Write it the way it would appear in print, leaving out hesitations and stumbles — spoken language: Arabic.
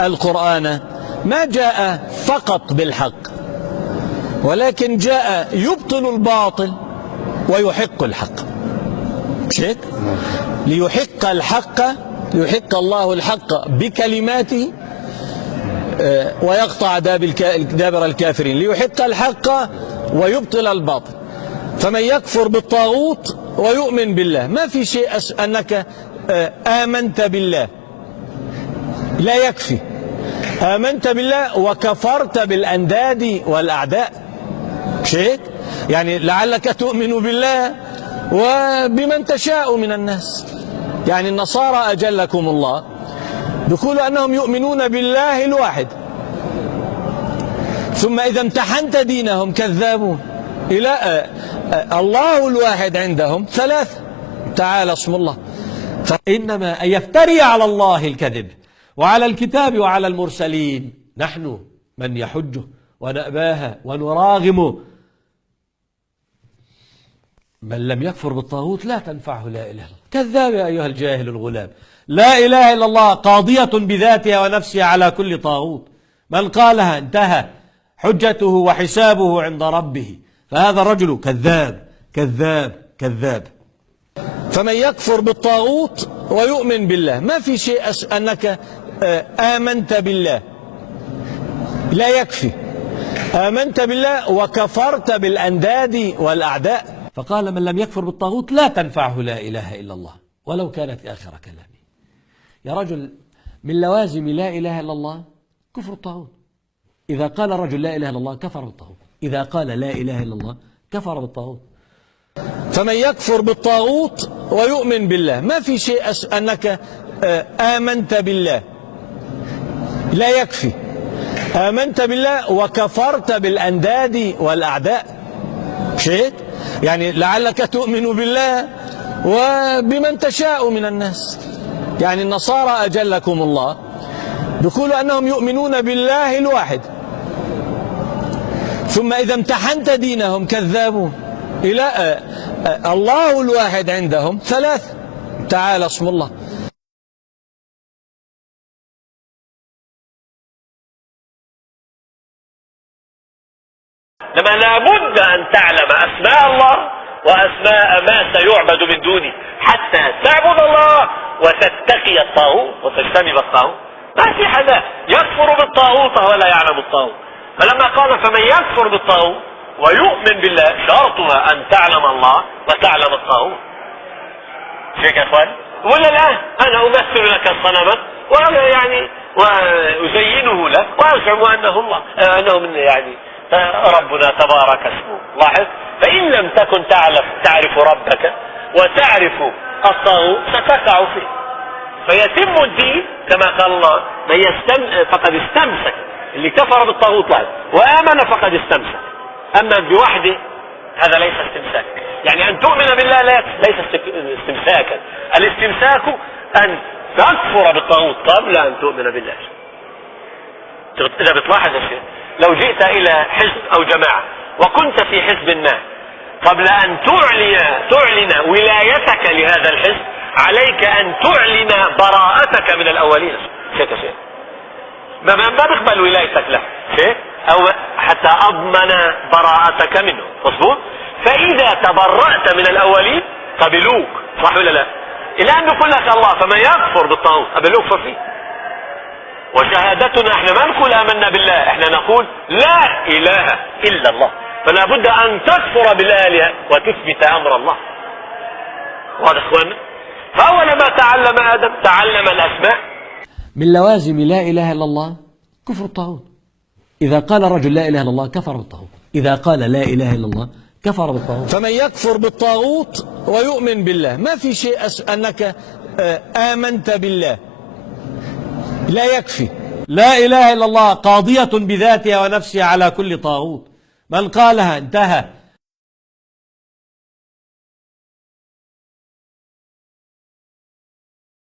القرآن ما جاء فقط بالحق، ولكن جاء يبطل الباطل ويحق الحق، مش هيك؟ ليحق الحق، ليحق الله الحق بكلماته ويقطع دابر الكافرين، ليحق الحق ويبطل الباطل. فمن يكفر بالطاغوت ويؤمن بالله، ما في شيء أنك آمنت بالله، لا يكفي. آمنت بالله وكفرت بالأنداد والأعداء، مش هيك؟ يعني لعلك تؤمن بالله وبمن تشاء من الناس. يعني النصارى أجلكم الله بيقولوا أنهم يؤمنون بالله الواحد، ثم إذا امتحنت دينهم كذابون. إلى الله الواحد عندهم ثلاثة، تعالى اسم الله. إنما أن يفتري على الله الكذب وعلى الكتاب وعلى المرسلين، نحن من يحجه ونأباها ونراغمه. من لم يكفر بالطاغوت لا تنفعه لا إله إلا الله. كذاب يا أيها الجاهل الغلام، لا إله إلا الله قاضية بذاتها ونفسها على كل طاغوت، من قالها انتهى حجته وحسابه عند ربه، فهذا الرجل كذاب كذاب كذاب. فمن يكفر بالطاغوت ويؤمن بالله، ما في شيء أنك آمنت بالله، لا يكفي. آمنت بالله وكفرت بالأنداد والأعداء. فقال من لم يكفر بالطاغوت لا تنفعه لا إله إلا الله ولو كانت آخر كلامه. يا رجل، من لوازم لا إله إلا الله كفر الطاغوت. إذا قال الرجل لا إله إلا الله كفر بالطاغوت، إذا قال لا إله إلا الله كفر بالطاغوت. فمن يكفر بالطاغوت ويؤمن بالله، ما في شيء أنك آمنت بالله، لا يكفي. آمنت بالله وكفرت بالأنداد والأعداء، مش هيك؟ يعني لعلك تؤمن بالله وبمن تشاء من الناس. يعني النصارى أجلكم الله بيقولوا أنهم يؤمنون بالله الواحد، ثم إذا امتحنت دينهم كذابون. إلى الله الواحد عندهم ثلاثة، تعالى اسم الله. لما لابد أن تعلم أسماء الله وأسماء ما سيعبد من دونه حتى تعبد الله وتتقي الطاغوت وتجتنب الطاغوت. ما في حدا يكفر بالطاغوت ولا يعلم الطاغوت. فلما قال فمن يكفر بالطاغوت ويؤمن بالله، شرطها أن تعلم الله وتعلم الطاغوت. شيء يا اخوان، ولا الآن أنا أمثل لك صنما وأنا يعني وأزينه لك وأزعم أنه الله، أنه من يعني ربنا تبارك اسمه. لاحظ، فإن لم تكن تعرف ربك وتعرف الطاغوت ستقع فيه. فيتم الدين كما قال الله فقد استمسك. اللي كفر بالطاغوت وآمن فقد استمسك. أما بوحده هذا ليس استمساك. يعني أن تؤمن بالله ليس استمساكا. الاستمساك أن تكفر بالطاغوت قبل أن تؤمن بالله. إذا بتلاحظ الشيء، لو جئت إلى حزب أو جماعة وكنت في حزب ما، قبل أن تعلن ولايتك لهذا الحزب عليك أن تعلن براءتك من الأولين. شيء ما بيقبل ولايتك له شيء، أو حتى أضمن براءتك منه. مظبوط؟ فإذا تبرأت من الأولين قبلوك، صح ولا لا؟ إلى أن يقول لك الله فمن يكفر بالطاغوت قبلوك ففيه. وشهادتنا احنا ما نقول آمنا بالله، احنا نقول لا إله إلا الله. فلا بد أن تكفر بالآلهة وتثبت أمر الله. واضح اخوانا؟ فأول ما تعلم آدم تعلم الأسماء. من لوازم لا إله إلا الله كفر الطاغوت. إذا قال الرجل لا إله إلا الله كفر بالطاغوت، إذا قال لا إله إلا الله كفر بالطاغوت. فمن يكفر بالطاغوت ويؤمن بالله، ما في شيء أنك آمنت بالله، لا يكفي. لا إله إلا الله قاضية بذاتها ونفسها على كل طاغوت، من قالها انتهى